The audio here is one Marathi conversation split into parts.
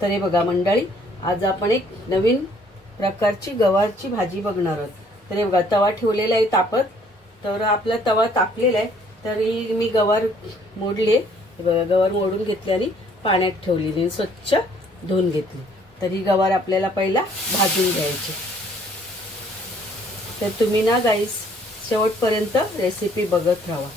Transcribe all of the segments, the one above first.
तर हे बघा मंडळी, आज आपण एक नवीन प्रकारची गवारची भाजी बघणार आहोत। तर हे बघा तवा ठेवलेला आहे तापत। तर आपला तवा तापलेला आहे, तरी मी गवार मोडले। गवार मोडून घेतली आणि पाण्यात ठेवली, स्वच्छ धुवून घेतली। तर ही गवार आपल्याला पहिला भाजून घ्यायची। तर तुम्ही ना गाईस शेवटपर्यंत रेसिपी बघत राहा,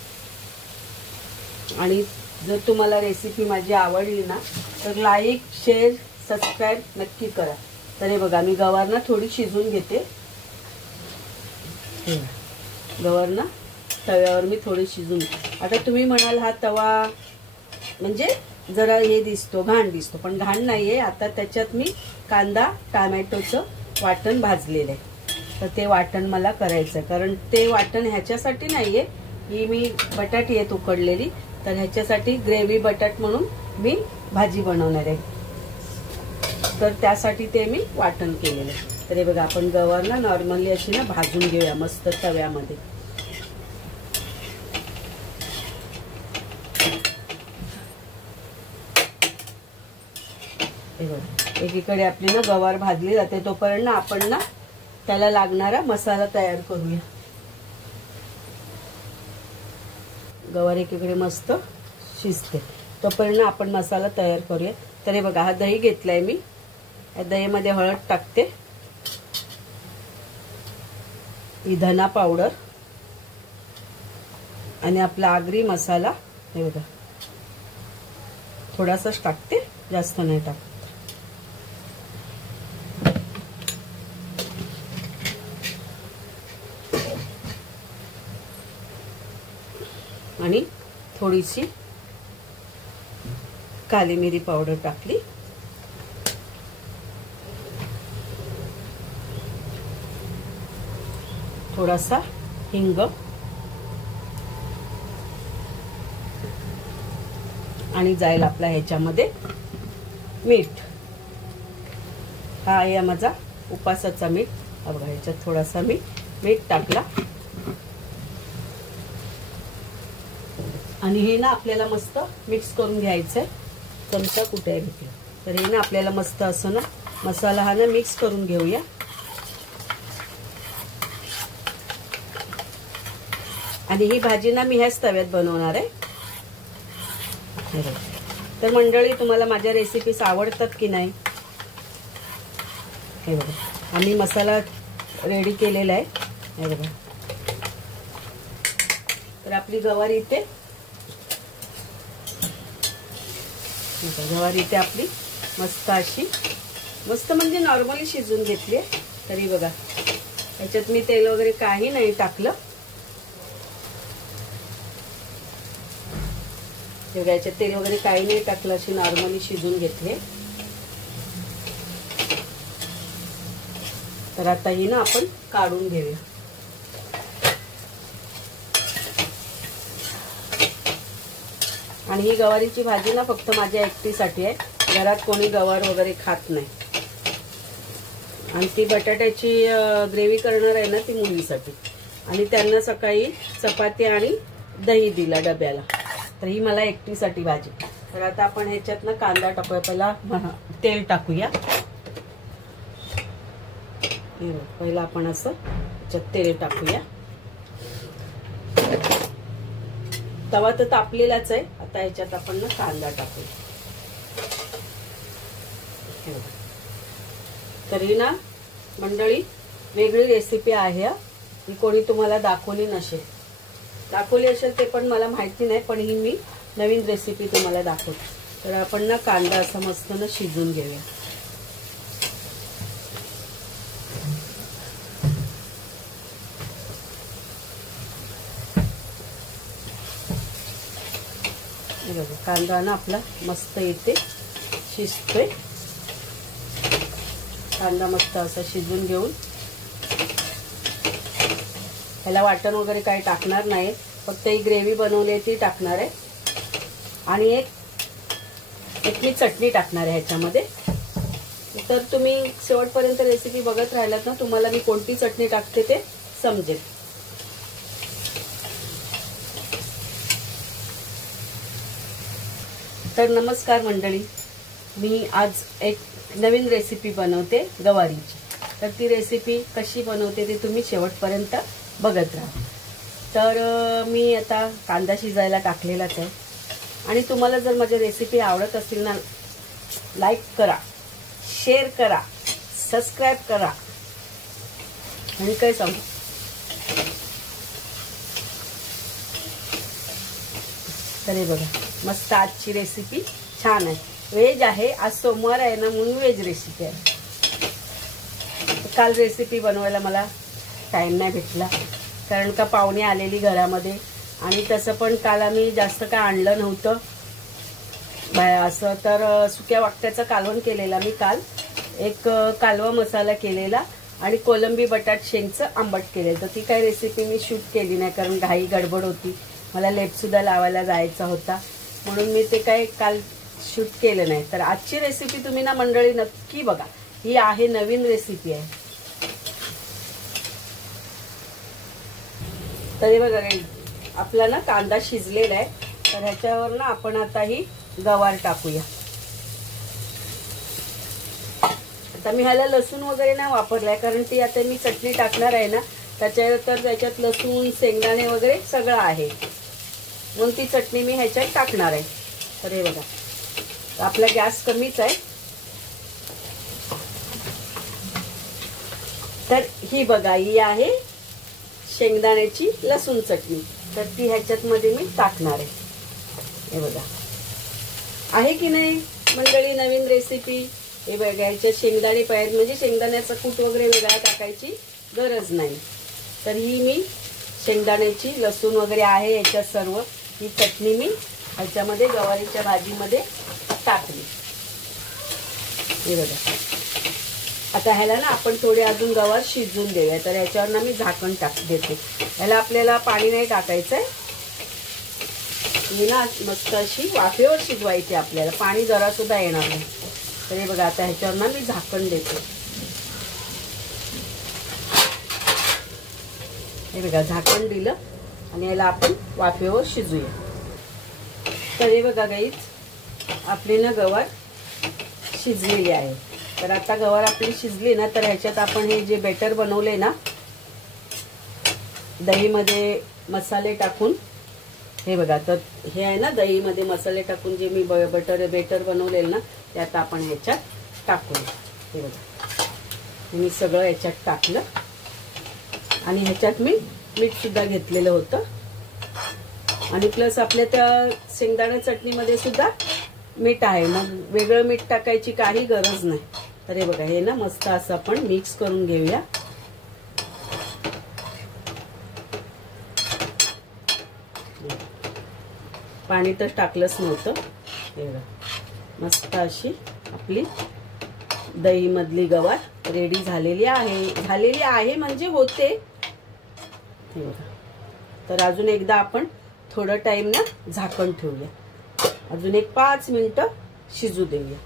आणि जर तुम्हाला रेसिपी माझी आवडली ना तर लाईक शेअर सबस्क्राइब नक्की करा। तर हे बघा मी गवार ना थोडी शिजून घेते। गवार ना तव्यावर मी थोडी शिजून, आता तुम्ही म्हणाल हा तवा म्हणजे जरा हे दिसतो, घाण दिसतो, पण घाण नाहीये। आता त्याच्यात मी कांदा टोमॅटोचं वाटण भाजलेलं आहे। तर ते वाटण मला करायचं, कारण ते वाटण ह्याच्यासाठी नाहीये, ही मी बटाटी आहेत उकडलेली, तर ह्याच्यासाठी ग्रेव्ही बटाट म्हणून मी भाजी बनवणार आहे। तर त्यासाठी ते मी वाटण केलेलं आहे। तर हे बघा आपण गवार ना नॉर्मली अशी ना भाजून घेऊया मस्त तव्यामध्ये। एकीकडे आपली ना गवार भाजली जाते, तोपर्यंत आपण ना त्याला लागणारा मसाला तयार करूया। गवार एकीकडे मस्त शिजते, तोपर्यंत आपण मसाला तयार करूया। तर हे बघा हा दही घेतलाय मी, या दहीमध्ये हळद टाकते, ही धना पावडर आणि आपला आगरी मसाला हे बघा थोडासाच टाकते, जास्त नाही टाकत। आणि थोडीशी काली मिरी पावडर टाकली, थोडासा हिंग आणि जाईल आपला ह्याच्यामध्ये मीठ। हा आहे माझा उपासाचा मीठ। बघा ह्याच्यात थोडासा मी मीठ टाकला, आणि हे ना आपल्याला मस्त मिक्स करून घ्यायचंय। चमचा कुठे आहे घेतला, तर हे ना आपल्याला मस्त असं ना मसाला हा ना मिक्स करून घेऊया। आणि ही भाजी ना मी ह्याच तव्यात बनवणार आहे। तर मंडळी तुम्हाला माझ्या रेसिपीज आवडतात की नाही? हे बघा आम्ही मसाला रेडी केलेला आहे, हे बघा। तर आपली गवार इथे आपली मस्त अशी मस्त म्हणजे नॉर्मली शिजून घेतली आहे। तरी बघा याच्यात मी तेल वगैरे काही नाही टाकलं, याच्यात तेल वगैरे काही नाही टाकलं, अशी नॉर्मली शिजून घेतली। तर आता ही ना आपण काढून घेऊया। आणि ही गवारीची भाजी ना फक्त माझ्या एकटीसाठी आहे, घरात कोणी गवार वगैरे खात नाही। आणि ती बटाट्याची ग्रेव्ही करणार आहे ना ती मुलीसाठी, आणि त्यांना सकाळी चपाती आणि दही दिला डब्याला। तर ही मला एकटीसाठी भाजी। तर आता आपण ह्याच्यात ना कांदा टाकूया, पहिला तेल टाकूया। पहिला आपण असं ह्याच्यात तेल टाकूया। तवा तर तापलेलाच आहे, आता ह्याच्यात आपण ना कांदा टाकूया। तरी ना मंडळी वेगळी रेसिपी आहे, ही कोणी तुम्हाला दाखवली नसेल, दाखवली असेल ते पण मला माहिती नाही, पण ही मी नवीन रेसिपी तुम्हाला दाखवते। तर आपण ना कांदा असा मस्त ना शिजून घेऊया। कांदा ना आपला मस्त इथे शिजतोय। कांदा मस्त असा शिजून घेऊन ह्याला वाटण वगैरे काही टाकणार नाही, फक्त ही ग्रेव्ही बनवली आहे ती टाकणार आहे। आणि एक मी चटणी टाकणार आहे ह्याच्यामध्ये। तर तुम्ही शेवटपर्यंत रेसिपी बघत राहिलात ना, तुम्हाला मी कोणती चटणी टाकते ते समजेल। तर नमस्कार मंडळी, मी आज एक नवीन रेसिपी बनवते गवारीची. तर ती रेसिपी कशी बनवते ते तुम्ही शेवटपर्यंत बघत राहा. तर मी आता कांदा शिजायला टाकलेलाच आहे. आणि तुम्हाला जर माझी रेसिपी आवडत असेल ना, लाईक करा, शेअर करा, सबस्क्राईब करा. आणि काय सांगू, तर हे बघा मस्त आजची रेसिपी छान आहे. व्हेज आहे, आज सोमवार आहे ना म्हणून व्हेज रेसिपी आहे. काल रेसिपी बनवायला मला टाईम नाही भेटला कारण का पाहुणे आलेली घरामध्ये. आणि तसं पण काल आम्ही जास्त काय आणलं नव्हतं असं. तर सुक्या वाकट्याचं कालवण केलेला मी काल. एक कालवा मसाला केलेला आणि कोलंबी बटाट शेंगचं आंबट केलेलं. तर ती काही रेसिपी मी शूट केली नाही कारण घाई गडबड होती. मला लेपसुद्धा लावायला जायचा होता म्हणून मी ते काही काल शूट केलं नाही. तर आजची रेसिपी तुम्ही ना मंडळी नक्की बघा. ही आहे नवीन रेसिपी आहे. तरी बघा आपला ना कांदा शिजलेला आहे. तर ह्याच्यावर ना आपण आता ही गवार टाकूया. आता मी ह्याला लसूण वगैरे नाही वापरलाय कारण ती आता मी चटणी टाकणार आहे ना, त्याच्यात लसूण शेंगदाणे वगैरे सगळं आहे म्हणून ती चटणी मी ह्याच्यात टाकणार आहे. तर हे बघा आपला गॅस कमीच आहे. तर ही बघा ही आहे शेंगदाण्याची लसूण चटणी. तर ती ह्याच्यात मध्ये मी टाकणार आहे. हे बघा आहे की नाही मंडळी नवीन रेसिपी. हे बघा ह्याच्यात शेंगदाणे पाहिजे म्हणजे शेंगदाण्याचा कूट वगैरे वेगळा टाकायची गरज नाही. तर ही मी शेंगदाण्याची लसूण वगैरे आहे याच्यात सर्व. ही चटणी मी ह्याच्यामध्ये गवारीच्या भाजीमध्ये टाकली. हे बघा आता ह्याला ना आपण थोडे अजून गवार शिजून देऊया. तर ह्याच्यावर ना मी झाकण देते. ह्याला आपल्याला पाणी नाही टाकायचंय. ही ना मस्त अशी वाफेवर शिजवायची आपल्याला, पाणी जरा सुद्धा येणार नाही. तर हे बघा आता ह्याच्यावर ना मी झाकण देते. हे बघा झाकण दिलं आणि याला आपण वाफेवर शिजूया. तर हे बघा गाईज आपली ना गवार शिजलेली आहे. तर आता गवार आपली शिजली ना, तर ह्याच्यात आपण हे जे बेटर बनवले ना दहीमध्ये मसाले टाकून, हे बघा तर हे आहे ना दहीमध्ये मसाले टाकून जे मी बेटर बनवलेलं ना ते आता आपण ह्याच्यात टाकूया. हे बघा मी सगळं ह्याच्यात टाकलं आणि ह्याच्यात मी मीठ सुद्धा घेतलेलं होतं. आणि प्लस आपल्या त्या शेंगदाणा चटणीमध्ये सुद्धा मीठ आहे, मग वेगळं मीठ टाकायची काही गरज नाही. तर हे बघा हे ना मस्त असं आपण मिक्स करून घेऊया. पाणी तर टाकलंच नव्हतं. हे बघा मस्त अशी आपली दही मधली गवार रेडी झालेली आहे म्हणजे होते. हे बघा तर अजून एकदा आपण थोडं टाइम ना झाकण ठेवूया. अजून एक 5 मिनिटं शिजू देऊया.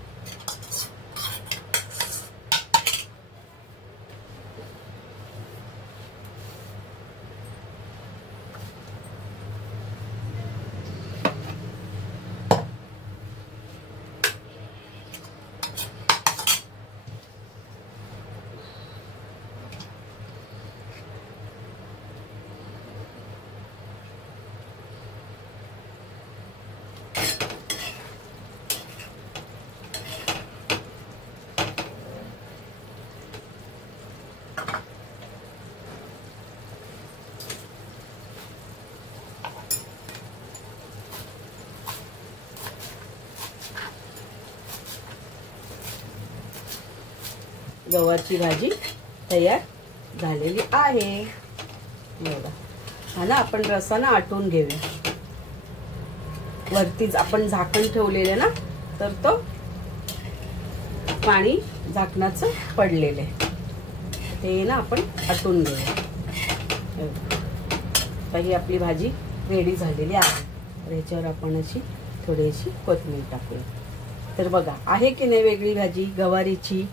गवारची भाजी तयार झालेली आहे. बघा हा ना आपण रसाना आटवून घेऊया. वरतीच आपण झाकण ठेवलेलं ना तर तो पाणी झाकणाचं पडलेलं आहे ते ना आपण आटवून घेऊया. ही आपली भाजी रेडी झालेली आहे. तर ह्याच्यावर आपण अशी थोडीशी कोथिंबीर टाकूया. तर बघा आहे की नाही वेगळी भाजी गवारीची,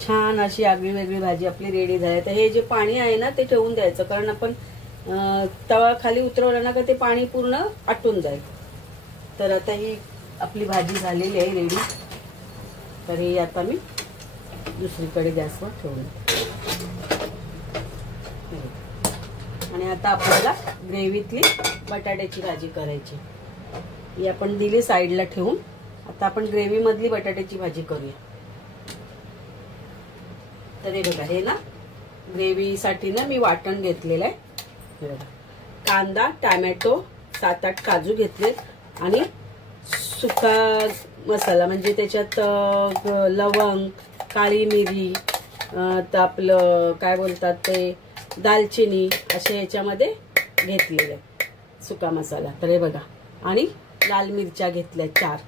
छान अशी आगळी वेगळी भाजी आपली रेडी झाली. तर हे जे पाणी आहे ना ते ठेवून द्यायचं कारण आपण तवा खाली उतरवला ना का ते पाणी पूर्ण आटून जाईल. तर आता ही आपली भाजी झालेली आहे रेडी. तर हे आता मी दुसरीकडे गॅसवर ठेवून आणि आता आपल्याला ग्रेव्हीतली बटाट्याची भाजी करायची. ही आपण दिली साईडला ठेवून. आता आपण ग्रेव्ही मधली बटाट्याची भाजी करूया. तर हे बघा, हे ना ग्रेव्ही साठी ना मी वाटण घेतलेलं आहे. कांदा, टोमॅटो, 7-8 काजू घेतले आणि सुका मसाला म्हणजे त्याच्यात लवंग, काळी मिरी, तर आपलं काय बोलतात ते दालचिनी असे याच्यामध्ये घेतलेले सुका मसाला. तर हे बघा, आणि लाल मिरच्या घेतल्या 4,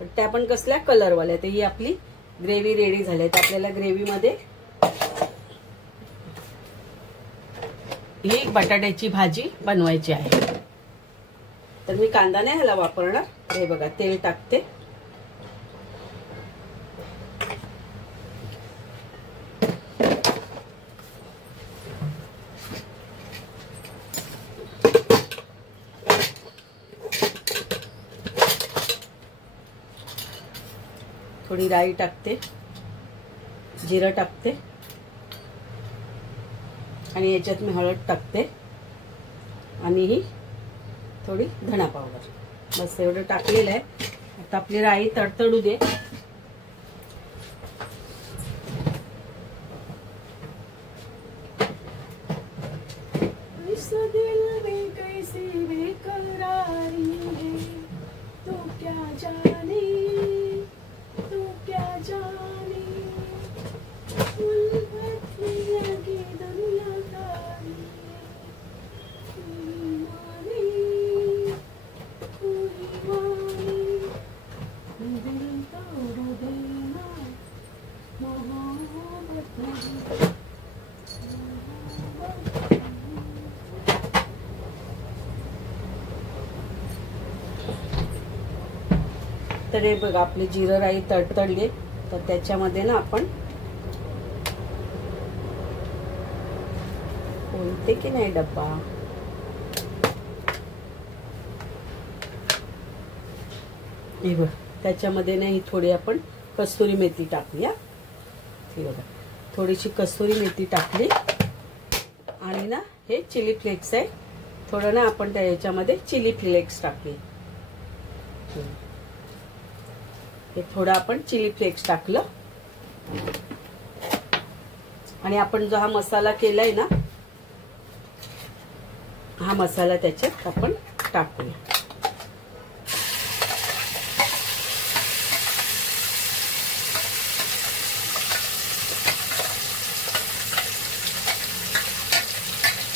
पण त्या पण कसल्या कलरवाल्या. तर ही आपली ग्रेव्ही रेडी झाली आहे. आपल्याला ग्रेव्हीमध्ये ही बटाट्याची भाजी बनवायची आहे. तर मी कांदा नाही ह्याला वापरणार. हे बघा, तेल टाकते. थोडी राई टाकते, जिरं टाकते आणि याच्यात मी हळद टाकते आणि ही थोडी धना पावडर. बस एवढं टाकलेलं आहे. आता आपली राई तडतडू दे. इस दिल में कैसी बेकरारी है, तू क्या जाने, तू क्या जाने, उल्फत में लगी दुनिया तारी, दिल तोड़ देना मोहब्बत नहीं. तर हे बघा, आपली जिरं राई तडतडली. तर त्याच्यामध्ये ना आपण बोलते की नाही डब्बा, हे बघ, त्याच्यामध्ये नाही थोडी आपण कस्तुरी मेथी टाकूया. हे बघा, थोडीशी कस्तुरी मेथी टाकली आणि ना हे चिली फ्लेक्स आहे. थोडं ना आपण त्या याच्यामध्ये चिली फ्लेक्स टाकले. हे थोडं आपण चिली फ्लेक्स टाकलं आणि आपण जो हा मसाला केलाय ना, हा मसाला त्याच्यात आपण टाकूया.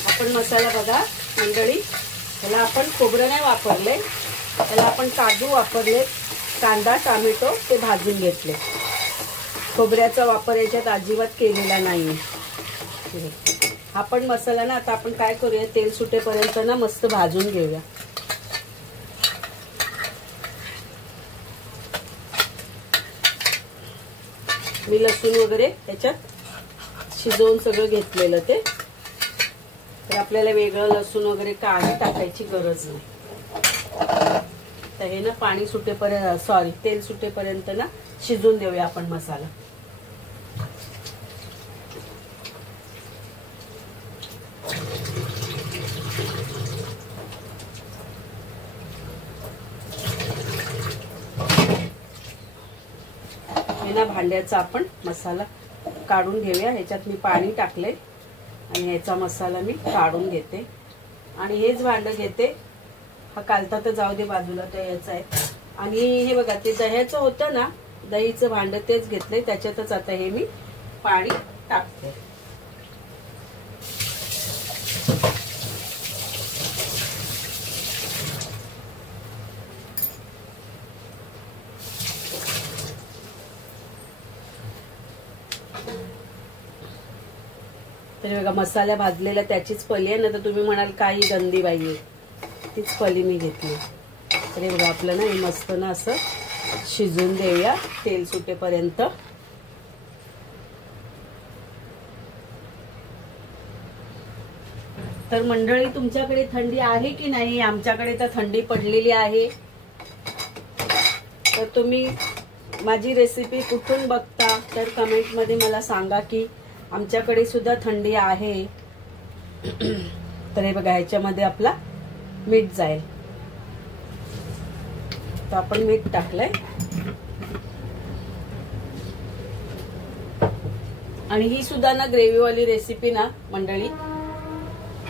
आपण मसाला बघा मंडळी, त्याला आपण खोबरं नाही वापरले, त्याला आपण काजू वापरले, कांदा, टोमॅटो ते भाजून घेतले. खोबऱ्याचा वापर याच्यात अजिबात केलेला नाही. आपण मसाला ना आता आपण काय करूया, तेल सुटेपर्यंत ना मस्त भाजून घेऊया. मी लसूण वगैरे त्याच्यात शिजवून सगळं घेतलेलं ते. तर आपल्याला वेगळं लसूण वगैरे काही टाकायची गरज नाही. तर हे ना पाणी सुटेपर्यंत तेल सुटेपर्यंत ना शिजून देऊया आपण मसाला. हे ना भांड्याचा आपण मसाला काढून घेऊया. ह्याच्यात मी पाणी टाकले आणि ह्याचा मसाला मी काढून घेते आणि हेच भांड घेते. हा कालता तर जाऊ दे बाजूला, दह्याचा आहे. आणि हे बघा, ते दह्याचं होतं ना, दहीचं भांड तेच घेतलंय. त्याच्यातच आता हे मी पाणी टाकते. तर बघा, मसाला भाजलेला त्याचीच पली आहे ना. तर तुम्ही म्हणाल काही गंदी बाई आहे, तीच पली मी घेतली. तर हे बघा, आपलं ना हे मस्त ना असं शिजून देऊया तेल सुटेपर्यंत. तर मंडळी, तुमच्याकडे थंडी आहे की नाही? आमच्याकडे तर थंडी पडलेली आहे. तर तुम्ही माझी रेसिपी कुठून बघता तर कमेंटमध्ये मला सांगा की आमच्याकडे सुद्धा थंडी आहे. तर हे बघा, ह्याच्यामध्ये आपला मीठ जाईल. तर आपण मीठ टाकलंय आणि ही सुद्धा ना ग्रेव्हीवाली रेसिपी ना मंडळी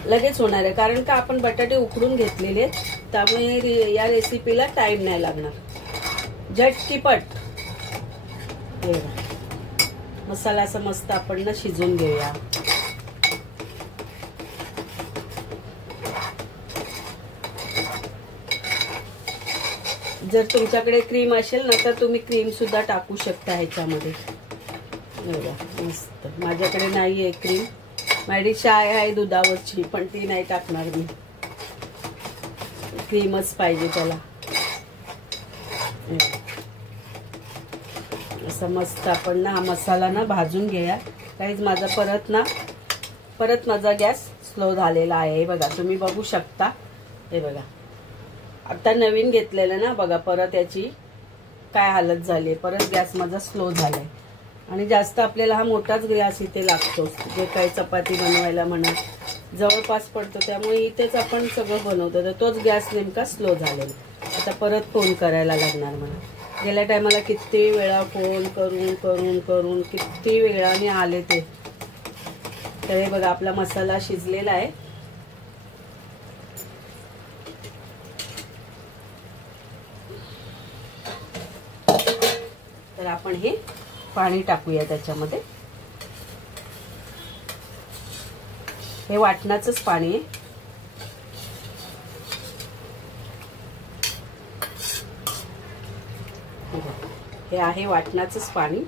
लगेच होणार आहे, कारण का आपण बटाटे उकडून घेतलेले आहेत. त्यामुळे या रेसिपीला टाइम नाही लागणार, झटकीपट. मसाला असा मस्त आपण ना शिजवून घेऊया. जर तुमच्याकडे क्रीम असेल ना तर तुम्ही क्रीम सुद्धा टाकू शकता ह्याच्यामध्ये. मस्त. माझ्याकडे नाहीये क्रीम, माझी चाय आहे दुधावरची, पण ती नाही टाकणार मी. क्रीमच पाहिजे त्याला. असं मस्त आपण ना हा मसाला ना भाजून घ्या. काहीच माझा परत माझा गॅस स्लो झालेला आहे. हे बघा, तुम्ही बघू शकता. हे बघा, आता नवीन घेतलेलं ना, बघा परत याची काय हालत झाली. परत गॅस माझा स्लो झालाय. आणि जास्त आपल्याला हा मोठाच गॅस इथे लागतो, जे काही चपाती बनवायला म्हणा जवळपास पडतो, त्यामुळे इथेच आपण सगळं बनवतो. तर तोच गॅस नेमका स्लो झालेला. आता परत फोन करायला लागणार मला. गेल्या टायमाला किती वेळा फोन करून किती वेळाने आले ते. तर हे बघा, आपला मसाला शिजलेला आहे. तर आपण हे पाणी टाकूया त्याच्यामध्ये. हे वाटणाचंच पाणी आहे. हे आहे वाटणाचंच पाणी.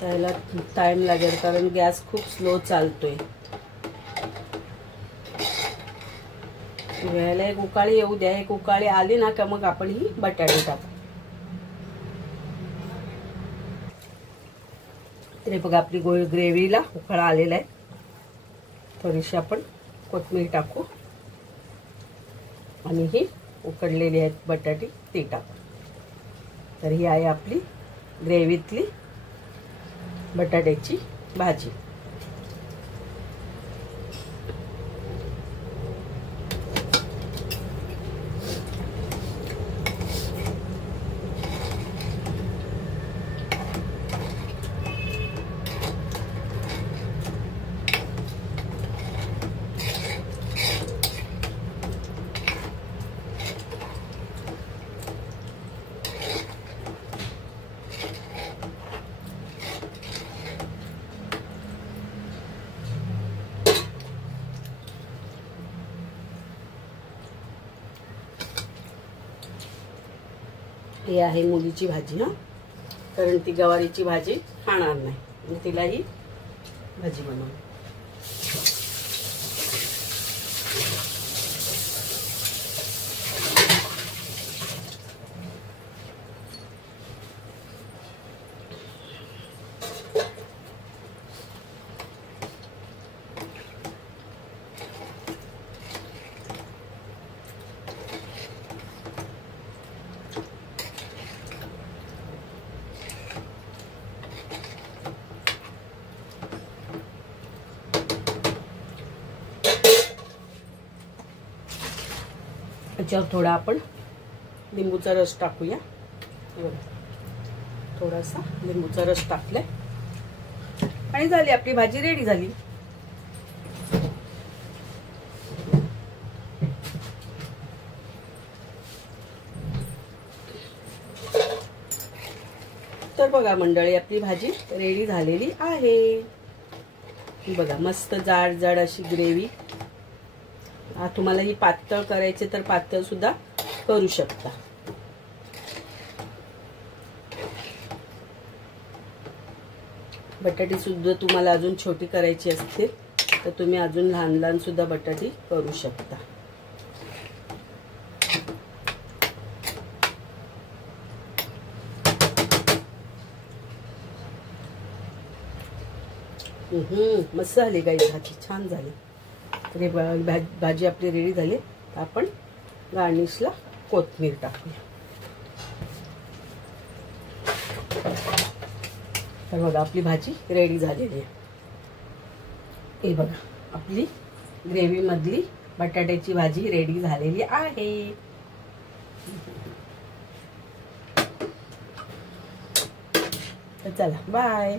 त्याला टाइम लागेल कारण गॅस खूप स्लो चालतोय. वेळेला एक उकाळी येऊ द्या. एक उकाळी आली ना का मग आपण ही बटाटे टाकू. तरी बघा, आपली ग्रेव्हीला उकाळा आलेला आहे. थोडीशी आपण कोथिंबीर टाकू आणि ही उकडलेली आहेत बटाटे ती टाकू. तर ही आहे आपली ग्रेव्हीतली बटाट्याची भाजी. ही आहे मुलीची भाजी. हा, कारण ती गवारीची भाजी खाणार नाही, मग तिला ही भाजी बनवू. याच्यावर थोडा आपण लिंबूचा रस टाकूया. थोडासा लिंबूचा रस टाकलाय आणि झाली आपली भाजी रेडी झाली. तर बघा मंडळी, आपली भाजी रेडी झालेली आहे. बघा, मस्त जाड जाड अशी ग्रेव्ही. तुम्हाला ही पातळ करायची तर पातळ सुद्धा करू शकता. बटाटी सुद्धा तुम्हाला अजून छोटी करायची असते तर तुम्ही अजून लहान लहान सुद्धा बटाटी करू शकता. मस्त झाली गाई भाजी, छान झाली. तर हे भाजी आपली रेडी झाली. तर आपण गार्निशला कोथिंबीर टाकूया. तर बघा आपली भाजी रेडी झालेली आहे. हे बघा आपली ग्रेव्ही मधली बटाट्याची भाजी रेडी झालेली आहे. तर चला बाय.